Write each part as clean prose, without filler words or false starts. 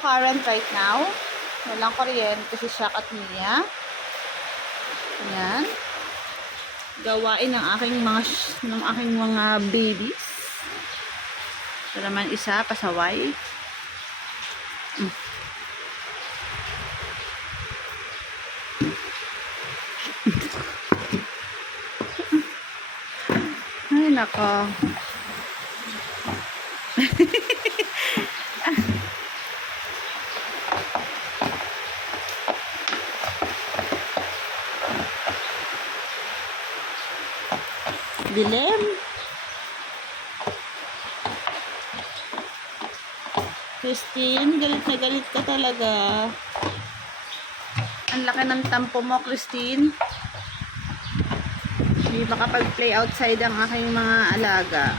Current right now. Walang kuryente si Shaq at Mia. Yan. Gawain ng aking mga babies. Ito naman isa, pasaway. Ay, nako. Dilim. Christine, galit na galit ka talaga. Ang laki ng tampo mo, Christine. Hindi makapag-play outside ang aking mga alaga.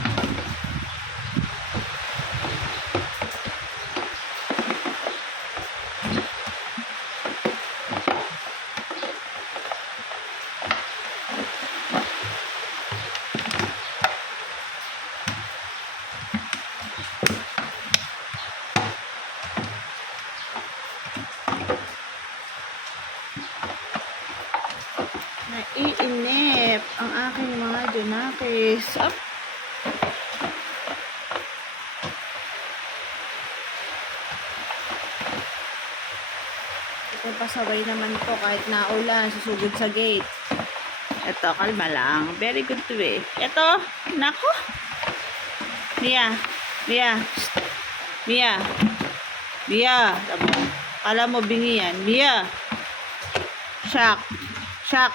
Naiinip ang aking mga junakis. Up. Ito pasaway naman to kahit naulan, susugod sa gate. Ito, kalma lang. Very good to be. Ito, nako. Mia, Mia, Mia, Mia. Kala mo bingi yan. Mia. Shaq, Shaq.